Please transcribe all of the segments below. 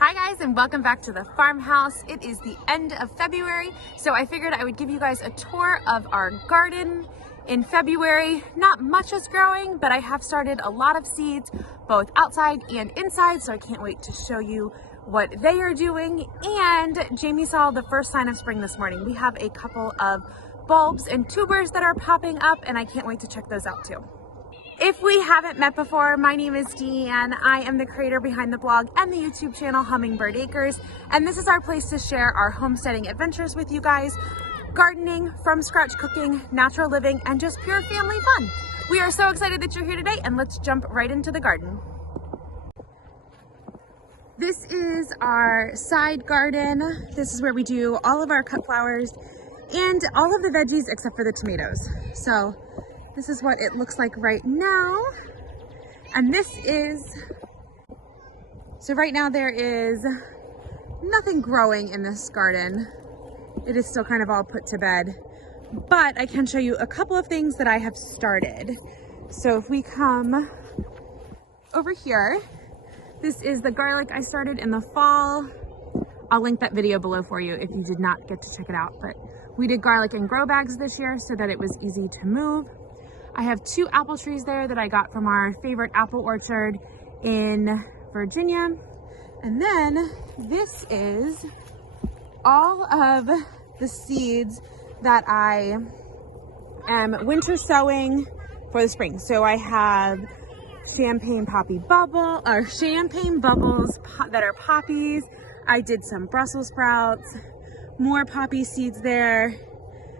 Hi guys, and welcome back to the farmhouse. It is the end of February, so I figured I would give you guys a tour of our garden in February. Not much is growing, but I have started a lot of seeds both outside and inside, so I can't wait to show you what they are doing. And Jamie saw the first sign of spring this morning. We have a couple of bulbs and tubers that are popping up, and I can't wait to check those out too. If we haven't met before, my name is Deanne. I am the creator behind the blog and the YouTube channel Hummingbird Acres, and this is our place to share our homesteading adventures with you guys. Gardening, from scratch cooking, natural living, and just pure family fun. We are so excited that you're here today, and let's jump right into the garden. This is our side garden. This is where we do all of our cut flowers and all of the veggies except for the tomatoes. So this is what it looks like right now. And this is, so right now there is nothing growing in this garden. It is still kind of all put to bed, but I can show you a couple of things that I have started. So if we come over here, this is the garlic I started in the fall. I'll link that video below for you if you did not get to check it out, but we did garlic in grow bags this year so that it was easy to move. I have 2 apple trees there that I got from our favorite apple orchard in Virginia. And then this is all of the seeds that I am winter sowing for the spring. So I have champagne bubbles that are poppies. I did some Brussels sprouts, more poppy seeds there,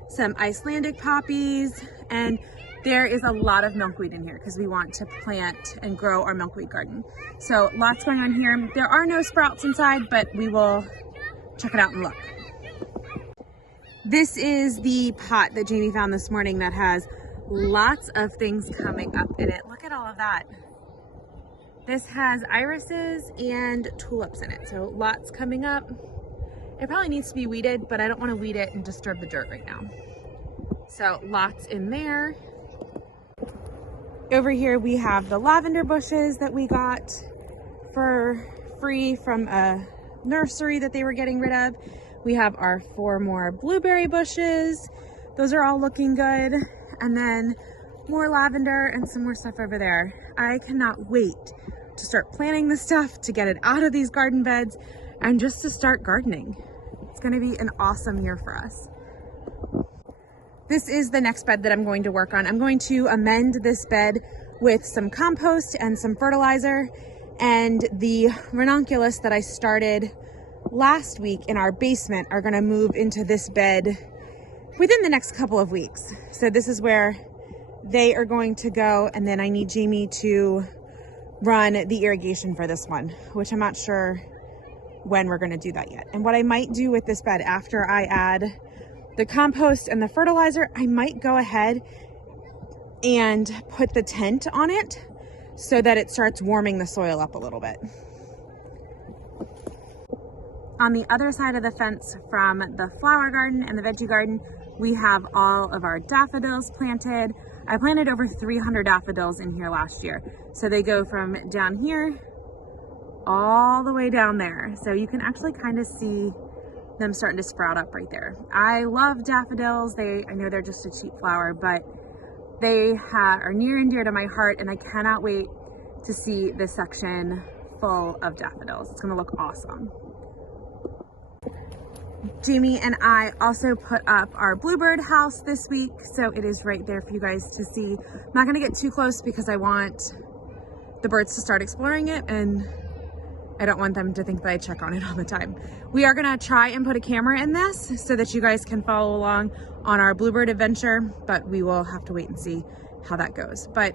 some Icelandic poppies, and there is a lot of milkweed in here because we want to plant and grow our milkweed garden. So lots going on here. There are no sprouts inside, but we will check it out and look. This is the pot that Jamie found this morning that has lots of things coming up in it. Look at all of that. This has irises and tulips in it, so lots coming up. It probably needs to be weeded, but I don't want to weed it and disturb the dirt right now. So lots in there. Over here we have the lavender bushes that we got for free from a nursery that they were getting rid of. We have our 4 more blueberry bushes. Those are all looking good. And then more lavender and some more stuff over there. I cannot wait to start planting this stuff, to get it out of these garden beds, and just to start gardening. It's gonna be an awesome year for us. This is the next bed that I'm going to work on. I'm going to amend this bed with some compost and some fertilizer, and the ranunculus that I started last week in our basement are gonna move into this bed within the next couple of weeks. So this is where they are going to go, and then I need Jamie to run the irrigation for this one, which I'm not sure when we're gonna do that yet. And what I might do with this bed after I add the compost and the fertilizer, I might go ahead and put the tent on it so that it starts warming the soil up a little bit. On the other side of the fence from the flower garden and the veggie garden, we have all of our daffodils planted. I planted over 300 daffodils in here last year. So they go from down here all the way down there. So you can actually kind of see them starting to sprout up right there. I love daffodils. I know they're just a cheap flower, but they are near and dear to my heart, and I cannot wait to see this section full of daffodils. It's gonna look awesome. Jamie and I also put up our Bluebird house this week, so it is right there for you guys to see. I'm not gonna get too close because I want the birds to start exploring it, and I don't want them to think that I check on it all the time. We are gonna try and put a camera in this so that you guys can follow along on our Bluebird adventure, but we will have to wait and see how that goes. But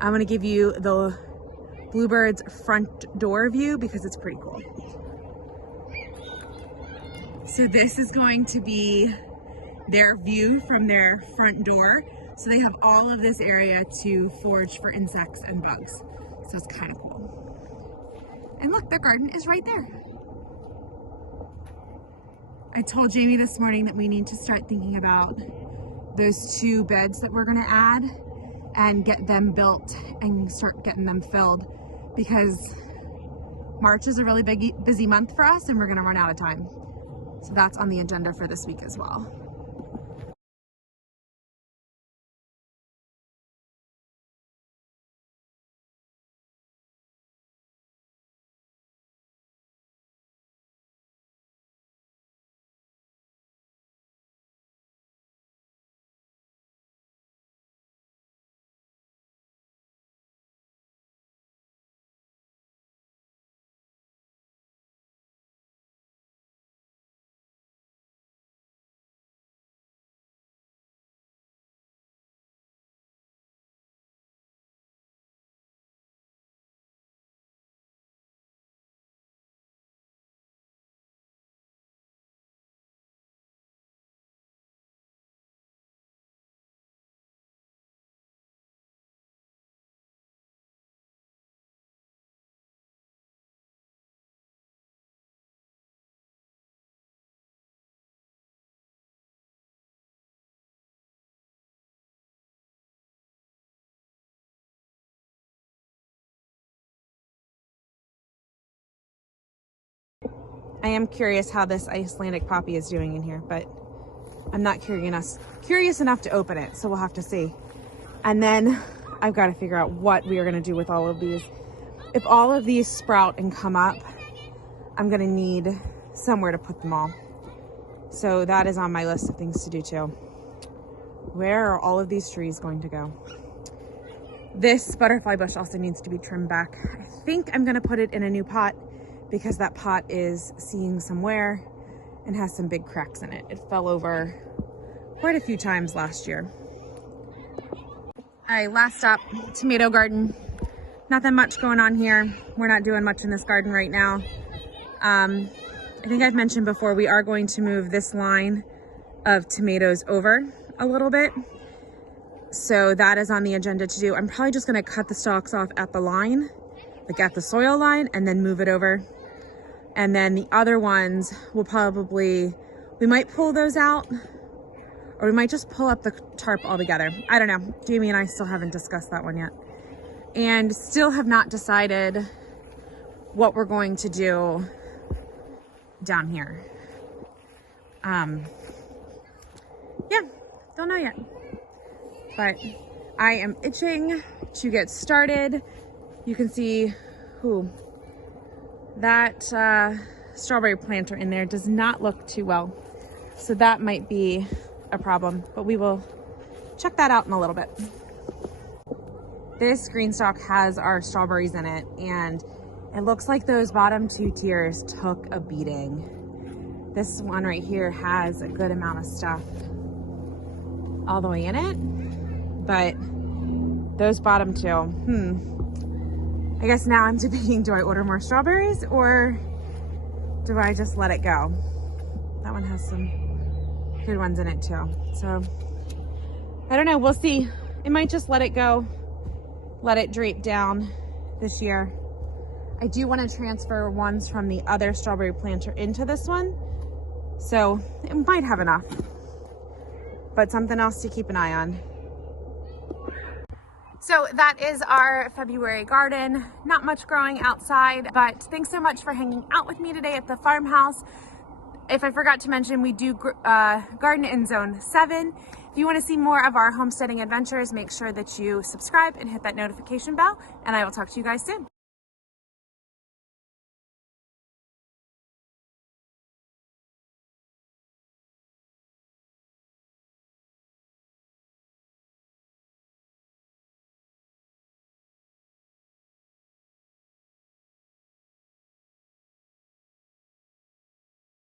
I'm gonna give you the Bluebird's front door view because it's pretty cool. So this is going to be their view from their front door. So they have all of this area to forage for insects and bugs. So it's kind of cool. And look, their garden is right there. I told Jamie this morning that we need to start thinking about those 2 beds that we're gonna add and get them built and start getting them filled, because March is a really busy month for us and we're gonna run out of time. So that's on the agenda for this week as well. I am curious how this Icelandic poppy is doing in here, but I'm not curious enough to open it, so we'll have to see. And then I've got to figure out what we are going to do with all of these. If all of these sprout and come up, I'm going to need somewhere to put them all. So that is on my list of things to do too. Where are all of these trees going to go? This butterfly bush also needs to be trimmed back. I think I'm going to put it in a new pot because that pot is seeing some wear and has some big cracks in it. It fell over quite a few times last year. All right, last up, tomato garden. Nothing much going on here. We're not doing much in this garden right now. I think I've mentioned before, we are going to move this line of tomatoes over a little bit. So that is on the agenda to do. I'm probably just gonna cut the stalks off at the line, like at the soil line, and then move it over. And then the other ones will probably, we might pull those out, or we might just pull up the tarp altogether. I don't know. Jamie and I still haven't discussed that one yet. And still have not decided what we're going to do down here. Yeah, don't know yet. But I am itching to get started. You can see that strawberry planter in there does not look too well. So that might be a problem, but we will check that out in a little bit. This green stalk has our strawberries in it, and it looks like those bottom two tiers took a beating. This one right here has a good amount of stuff all the way in it, but those bottom two, I guess now I'm debating, do I order more strawberries or do I just let it go? That one has some good ones in it too. So I don't know, we'll see. It might just let it go, let it drape down this year. I do want to transfer ones from the other strawberry planter into this one, so it might have enough, but something else to keep an eye on. So that is our February garden. Not much growing outside, but thanks so much for hanging out with me today at the farmhouse. If I forgot to mention, we do garden in zone 7. If you want to see more of our homesteading adventures, make sure that you subscribe and hit that notification bell, and I will talk to you guys soon.